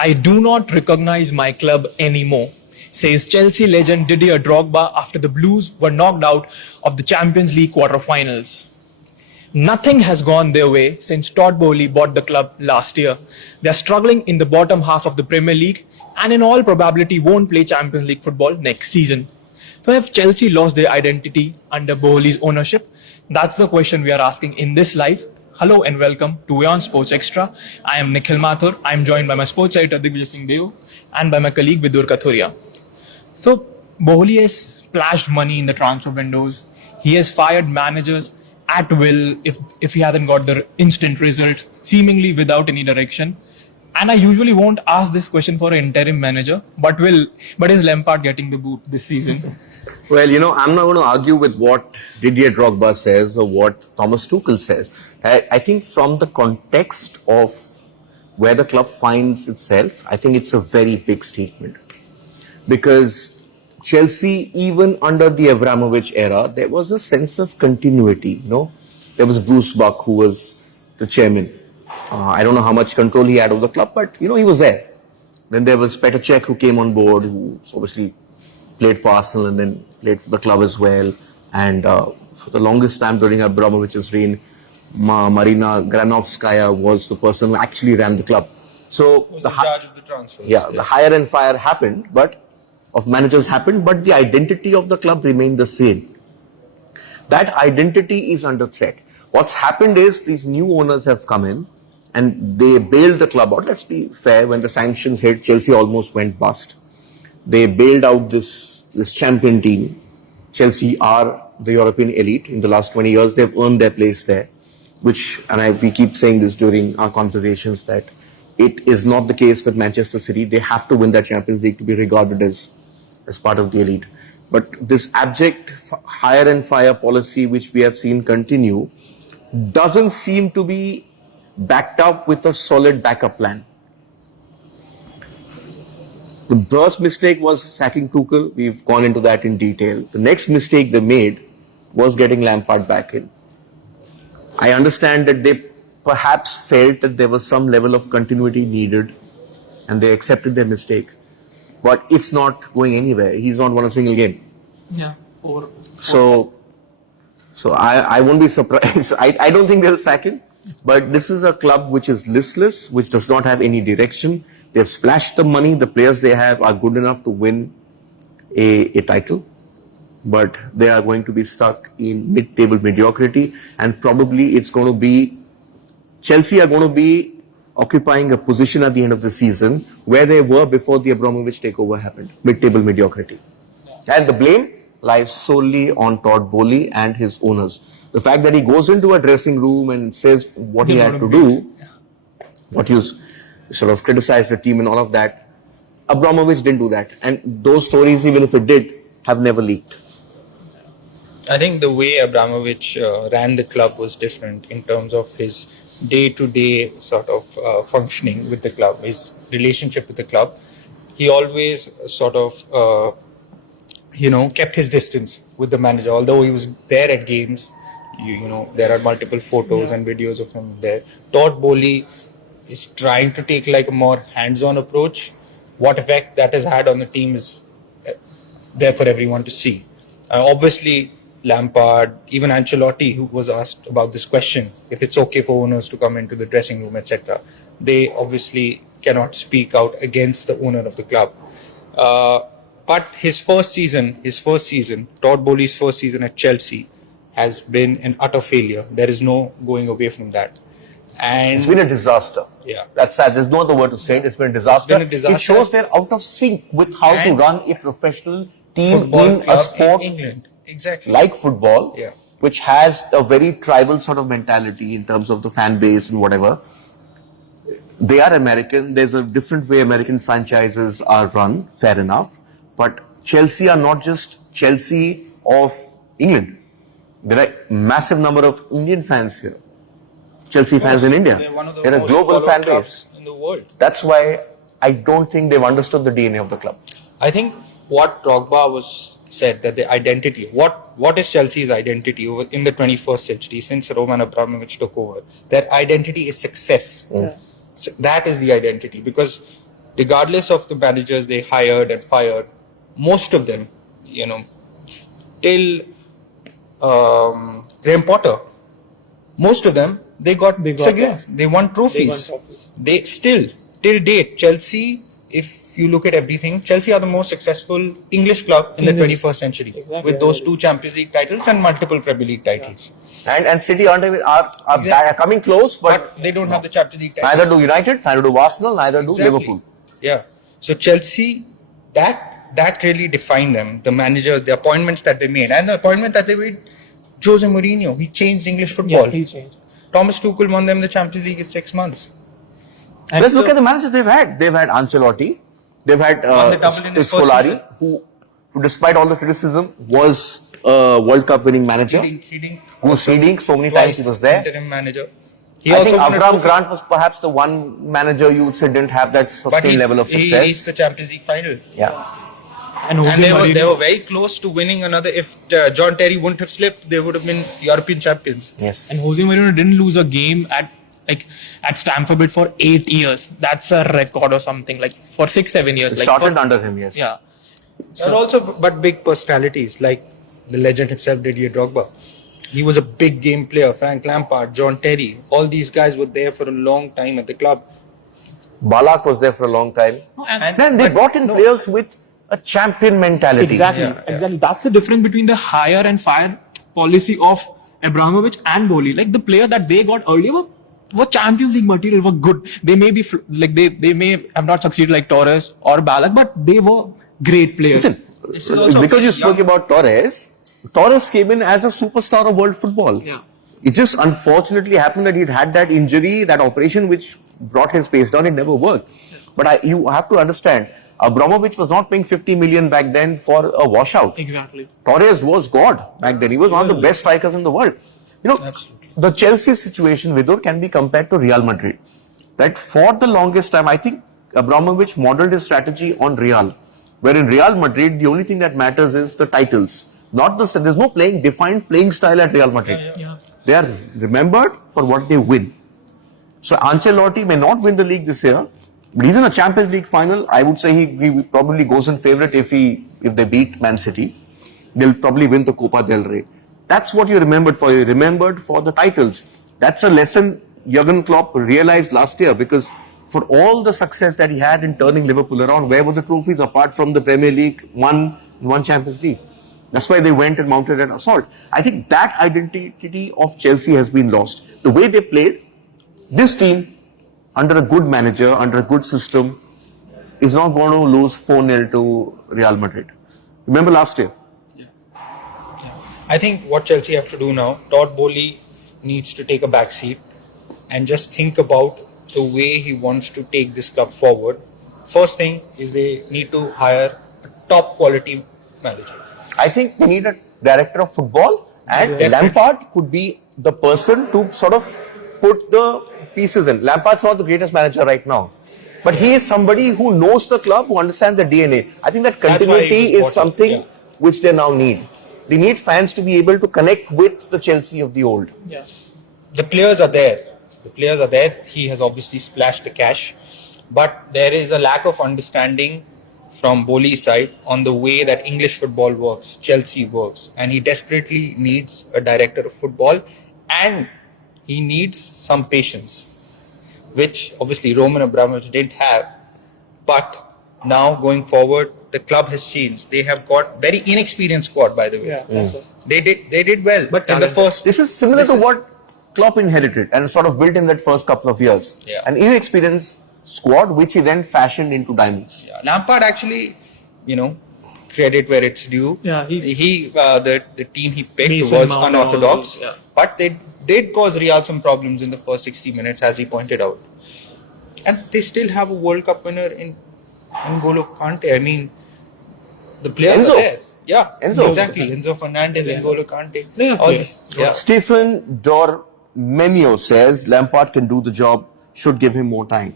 I do not recognize my club anymore, says Chelsea legend Didier Drogba after the Blues were knocked out of the Champions League quarter-finals. Nothing has gone their way since Todd Boehly bought the club last year. They are struggling in the bottom half of the Premier League and in all probability won't play Champions League football next season. So have Chelsea lost their identity under Boehly's ownership? That's the question we are asking in this live. Hello and welcome to WION Sports Extra. I am Nikhil Mathur. I am joined by my sports editor Digvijay Singh Deo and by my colleague Vidur Kathuria. So Boehly has splashed money in the transfer windows. He has fired managers at will if he hasn't got the instant result, seemingly without any direction. And I usually won't ask this question for an interim manager, but is Lampard getting the boot this season? Well, I'm not going to argue with what Didier Drogba says or what Thomas Tuchel says. I think from the context of where the club finds itself, I think it's a very big statement. Because Chelsea, even under the Abramovich era, there was a sense of continuity, There was Bruce Buck, who was the chairman. I don't know how much control he had over the club, but, he was there. Then there was Petr Cech, who came on board, who obviously played for Arsenal and then played for the club as well. And for the longest time during Abramovich's reign, Marina Granovskaya was the person who actually ran the club. So was in charge of the transfers. The hire and fire happened, but the identity of the club remained the same. That identity is under threat. What's happened is these new owners have come in and they bailed the club out. Let's be fair, when the sanctions hit, Chelsea almost went bust. They bailed out this champion team. Chelsea are the European elite. In the last 20 years, they've earned their place there, we keep saying this during our conversations, that it is not the case with Manchester City. They have to win that Champions League to be regarded as part of the elite. But this abject hire and fire policy, which we have seen continue, doesn't seem to be backed up with a solid backup plan. The first mistake was sacking Tuchel. We've gone into that in detail. The next mistake they made was getting Lampard back in. I understand that they perhaps felt that there was some level of continuity needed and they accepted their mistake. But it's not going anywhere. He's not won a single game. Yeah. So I won't be surprised. I don't think they'll sack him. But this is a club which is listless, which does not have any direction. They've splashed the money. The players they have are good enough to win a title. But they are going to be stuck in mid-table mediocrity. And probably it's going to be, Chelsea are going to be occupying a position at the end of the season where they were before the Abramovich takeover happened. Mid-table mediocrity. And the blame lies solely on Todd Boehly and his owners. The fact that he goes into a dressing room and says what he had to do, what you sort of criticize the team and all of that, Abramovich didn't do that. And those stories, even if it did, have never leaked. I think the way Abramovich ran the club was different in terms of his day-to-day sort of functioning with the club, his relationship with the club. He always sort of, kept his distance with the manager. Although he was there at games, there are multiple photos and videos of him there. Todd Boehly is trying to take like a more hands-on approach. What effect that has had on the team is there for everyone to see. Obviously, Lampard, even Ancelotti, who was asked about this question, if it's okay for owners to come into the dressing room, etc., they obviously cannot speak out against the owner of the club. But his first season, Todd Boehly's first season at Chelsea, has been an utter failure. There is no going away from that. And it's been a disaster. Yeah. That's sad. There's no other word to say it. It's been a disaster. It shows they're out of sync with how to run a professional team in a sport in England. Exactly. like football, Yeah. which has a very tribal sort of mentality in terms of the fan base and whatever. They are American. There's a different way American franchises are run, fair enough. But Chelsea are not just Chelsea of England. There are a massive number of Indian fans here. Chelsea fans in India. They're one of the They're a most global followed fan clubs base. in the world. That's why I don't think they've understood the DNA of the club. I think what Drogba was said, that the identity, what is Chelsea's identity in the 21st century since Roman Abramovich took over? Their identity is success. So that is the identity, because regardless of the managers they hired and fired, most of them, till Graham Potter, most of them, they got cigarettes. They won trophies. They still, till date, Chelsea, if you look at everything, Chelsea are the most successful English club in the 21st century, with those 2 Champions League titles and multiple Premier League titles. And City are coming close, but they don't have the Champions League title. Neither do United, neither do Arsenal, neither do Liverpool. Yeah. So Chelsea, that really defined them. The managers, the appointments that they made, and the appointment that they made, Jose Mourinho, he changed English football. Yeah, he changed. Thomas Tuchel won them the Champions League in 6 months. And let's look at the managers they've had. They've had Ancelotti, they've had Scolari, who despite all the criticism was a World Cup winning manager. Who's leading so many times he was there. Interim manager. I think Abraham Grant was perhaps the one manager you would say didn't have that sustained level of success. He reached the Champions League final. Yeah. And they were very close to winning another. If John Terry wouldn't have slipped, they would have been European champions. Yes. And Jose Mourinho didn't lose a game at Stamford Bridge for 8 years. That's a record or something, like for 6-7 years. It started under him, yes. Yeah. And also, but big personalities like the legend himself, Didier Drogba. He was a big game player. Frank Lampard, John Terry, all these guys were there for a long time at the club. Balak was there for a long time. And then they brought in players with a champion mentality. Exactly. That's the difference between the hire and fire policy of Abramovich and Boehly. Like the player that they got earlier were Champions League material, were good. They may be they may have not succeeded like Torres or Balak, but they were great players. Listen, because you spoke about Torres came in as a superstar of world football. Yeah. It just unfortunately happened that he'd had that injury, that operation which brought his pace down. It never worked. But you have to understand, Abramovich was not paying 50 million back then for a washout. Exactly. Torres was God back then. He was one of the best strikers in the world. The Chelsea situation, Vidur, can be compared to Real Madrid. That for the longest time, I think Abramovich modeled his strategy on Real. Where in Real Madrid, the only thing that matters is the titles. There's no defined playing style at Real Madrid. Yeah. They are remembered for what they win. So Ancelotti may not win the league this year, but he's in a Champions League final. I would say he probably goes in favourite if they beat Man City. They'll probably win the Copa del Rey. That's what you're remembered for. You're remembered for the titles. That's a lesson Jurgen Klopp realized last year, because for all the success that he had in turning Liverpool around, where were the trophies apart from the Premier League, one Champions League? That's why they went and mounted an assault. I think that identity of Chelsea has been lost. The way they played, this team, under a good manager, under a good system, is not going to lose 4-0 to Real Madrid. Remember last year? I think what Chelsea have to do now, Todd Boehly needs to take a back seat and just think about the way he wants to take this club forward. First thing is they need to hire a top quality manager. I think they need a director of football, and Lampard could be the person to sort of put the pieces in. Lampard's not the greatest manager right now, but he is somebody who knows the club, who understands the DNA. I think that continuity is something which they now need. They need fans to be able to connect with the Chelsea of the old. Yeah. The players are there. He has obviously splashed the cash, but there is a lack of understanding from Boehly's side on the way that English football works, Chelsea works, and he desperately needs a director of football, and he needs some patience, which obviously Roman Abramovich didn't have. But now going forward, the club has changed. They have got very inexperienced squad, by the way. They did well, but in the first. This is similar to what Klopp inherited and sort of built in that first couple of years. Yeah. An inexperienced squad which he then fashioned into diamonds. Yeah. Lampard actually, credit where it's due. Yeah, the team he picked Mason was Mount unorthodox, yeah. but they did cause Real some problems in the first 60 minutes, as he pointed out. And they still have a World Cup winner in N'Golo Kante. I mean, the players Enzo. are there. Yeah, Enzo. exactly. Enzo Fernandez, N'Golo Kante. Yeah. Stephen Dormenio says Lampard can do the job, should give him more time.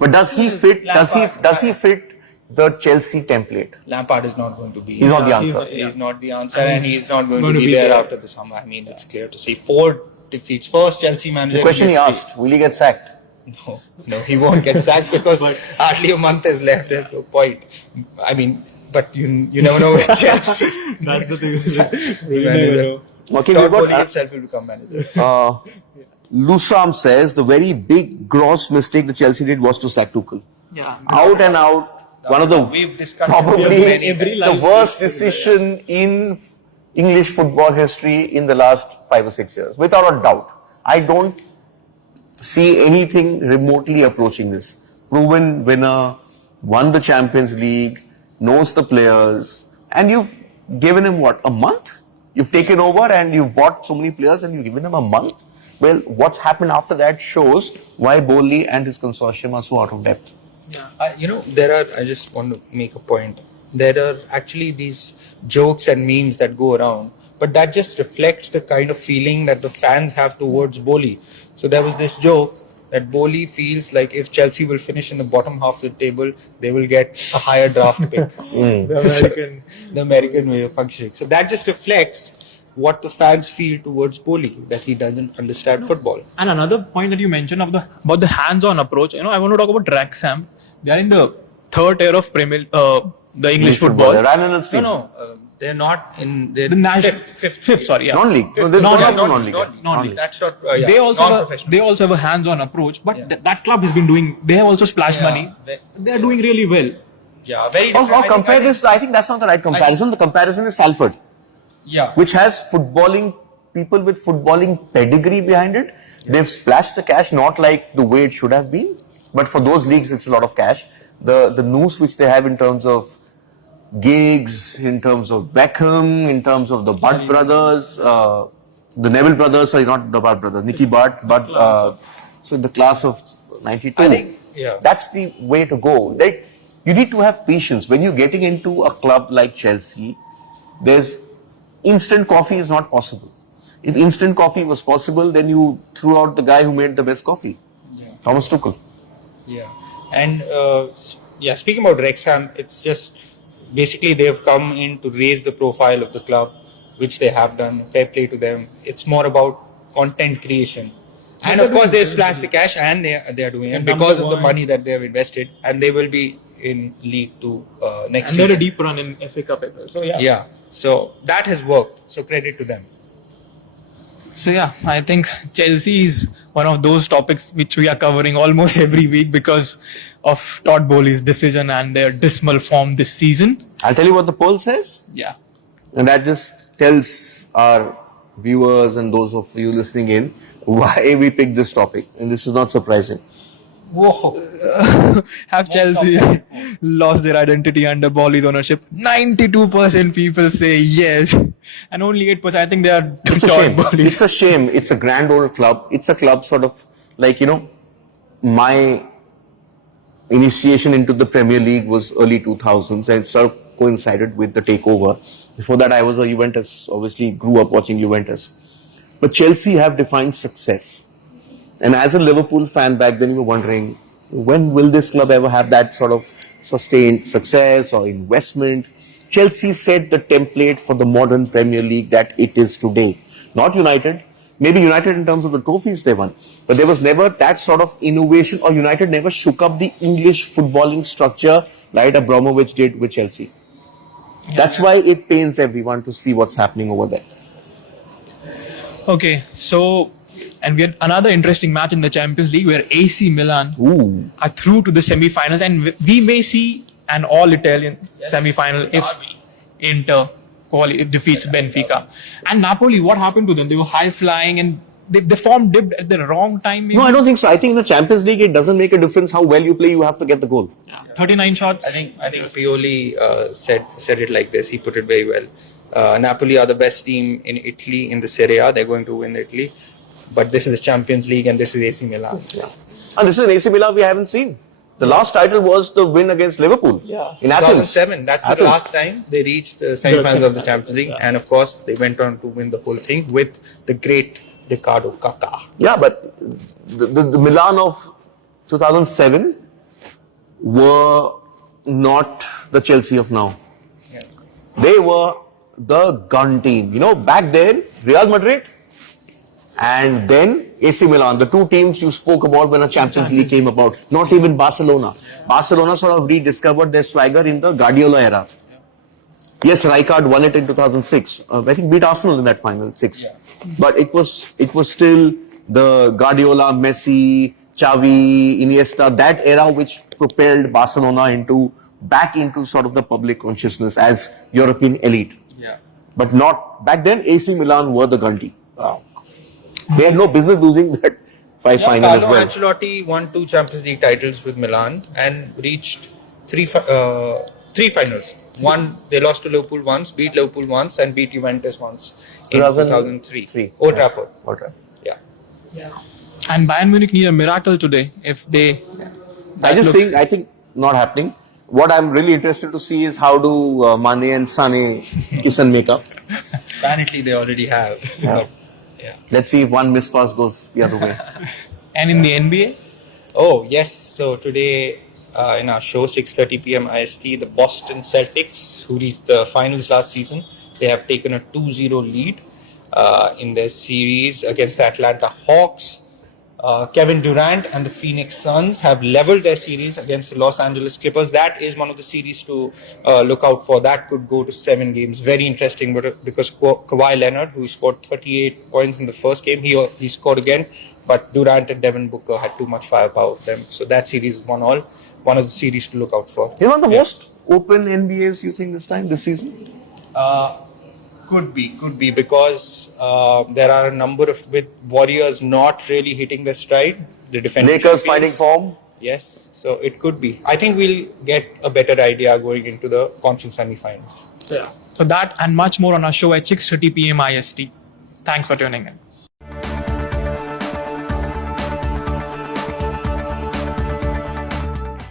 But does he fit? Does he fit the Chelsea template? Lampard is not going to be. He's not the answer. He's not the answer, and he's not going to be there after the summer. I mean, it's clear to see. 4 defeats, first Chelsea manager. The question he asked: will he get sacked? No, he won't get sacked because hardly a month is left. There's no point. I mean, but you never know with Chelsea. That's the thing. The manager. Okay, Todd we've Boehly got himself will become manager. Lusam says the very big gross mistake the Chelsea did was to sack Tuchel. Yeah. Out and out, one of the We've discussed probably every the life worst decision in English football history in the last 5 or 6 years, without a doubt. I don't see anything remotely approaching this. Proven winner, won the Champions League, knows the players, and you've given him what, a month? You've taken over and you've bought so many players and you've given him a month? Well, what's happened after that shows why Boehly and his consortium are so out of depth. I just want to make a point. There are actually these jokes and memes that go around, but that just reflects the kind of feeling that the fans have towards Boehly. So there was this joke that Boehly feels like if Chelsea will finish in the bottom half of the table, they will get a higher draft pick. The American way of functioning. So that just reflects what the fans feel towards Boehly, that he doesn't understand football. And another point that you mentioned about the hands-on approach, I want to talk about Wrexham. They are in the third tier of the English football. They're not in the fifth. Sorry, yeah. Non-league. No, they're non-league. Non-league. That's not. They non-professional. also have a hands-on approach, but that club has been doing. They have also splashed money. They are doing really well. Yeah, very. Or compare this. I think that's not the right comparison. The comparison is Salford. Yeah. Which has footballing people with footballing pedigree behind it. Yeah. They've splashed the cash, not like the way it should have been, but for those leagues, it's a lot of cash. The noose which they have in terms of gigs, in terms of Beckham, in terms of the Butt brothers, the Neville brothers, sorry, not the Butt brothers, Nicky Butt, but so in the class of 92. I think, that's the way to go. Right? You need to have patience. When you're getting into a club like Chelsea, there's instant coffee is not possible. If instant coffee was possible, then you threw out the guy who made the best coffee, Thomas Tuchel. Yeah, and speaking about Wrexham, it's just basically they've come in to raise the profile of the club, which they have done. Fair play to them. It's more about content creation, and of course they've splashed the cash, and they are doing it because of the money that they have invested, and they will be in League 2 next season. And they're a deep run in FA Cup as well. So yeah. So that has worked. So credit to them. So I think Chelsea is one of those topics which we are covering almost every week because of Todd Boehly's decision and their dismal form this season. I'll tell you what the poll says. Yeah. And that just tells our viewers and those of you listening in why we picked this topic. And this is not surprising. Whoa. Have Chelsea lost their identity under Boehly's ownership? 92% people say yes, and only 8% I think they are. It's a shame. It's a shame. It's a grand old club. It's a club sort of like, my initiation into the Premier League was early 2000s and sort of coincided with the takeover. Before that, I was a Juventus, obviously grew up watching Juventus. But Chelsea have defined success. And as a Liverpool fan back then, you were wondering, when will this club ever have that sort of sustained success or investment? Chelsea set the template for the modern Premier League that it is today. Not United. Maybe United in terms of the trophies they won. But there was never that sort of innovation, or United never shook up the English footballing structure like Abramovich did with Chelsea. That's why it pains everyone to see what's happening over there. Okay, so... And we had another interesting match in the Champions League where AC Milan are through to the semi-finals, and we may see an all-Italian semi-final if Inter defeats Benfica. And Napoli, what happened to them? They were high-flying and the form dipped at the wrong time. Maybe? No, I don't think so. I think in the Champions League, it doesn't make a difference how well you play. You have to get the goal. 39 shots. I think Pioli said it like this. He put it very well. Napoli are the best team in Italy in the Serie A. They're going to win Italy. But this is the Champions League and this is AC Milan. Yeah. And this is an AC Milan we haven't seen. The last title was the win against Liverpool in Athens. 2007. That's the last time they reached the semi-finals of the Champions League. And of course, they went on to win the whole thing with the great Ricardo Kaká. Yeah, but the Milan of 2007 were not the Chelsea of now. Yeah. They were the gun team. Back then, Real Madrid, and then AC Milan, the two teams you spoke about when a Champions League came about. Not even Barcelona. Barcelona sort of rediscovered their swagger in the Guardiola era. Yes, Rijkaard won it in 2006. I think beat Arsenal in that final, 6. Yeah. But it was still the Guardiola, Messi, Xavi, Iniesta, that era which propelled Barcelona back into sort of the public consciousness as European elite. Yeah. But not back then. AC Milan were the Gundy. Wow. They had no business losing that final as Carlo well. Ancelotti won 2 Champions League titles with Milan and reached three finals. One, they lost to Liverpool once, beat Liverpool once, and beat Juventus once in 2003. Old Trafford. Old Trafford. Yeah. And Bayern Munich need a miracle today if they. I think not happening. What I'm really interested to see is how do Mane and Sané kiss and make up. Apparently they already have. Yeah. But, yeah. Let's see if one missed pass goes the other way. And in the NBA? Oh, yes. So today in our show, 6:30 p.m. IST, the Boston Celtics, who reached the finals last season, they have taken a 2-0 lead in their series against the Atlanta Hawks. Kevin Durant and the Phoenix Suns have leveled their series against the Los Angeles Clippers. That is one of the series to look out for. That could go to 7 games. Very interesting, but because Kawhi Leonard, who scored 38 points in the first game, he scored again. But Durant and Devin Booker had too much firepower for them. So that series is 1-1. One of the series to look out for. You know the most open NBAs you think this season? Could be because there are a number of with Warriors not really hitting their stride. The defending Lakers champions. finding form. Yes, so it could be. I think we'll get a better idea going into the conference semi-finals. Yeah. So that and much more on our show at 6:30 p.m. IST. Thanks for tuning in.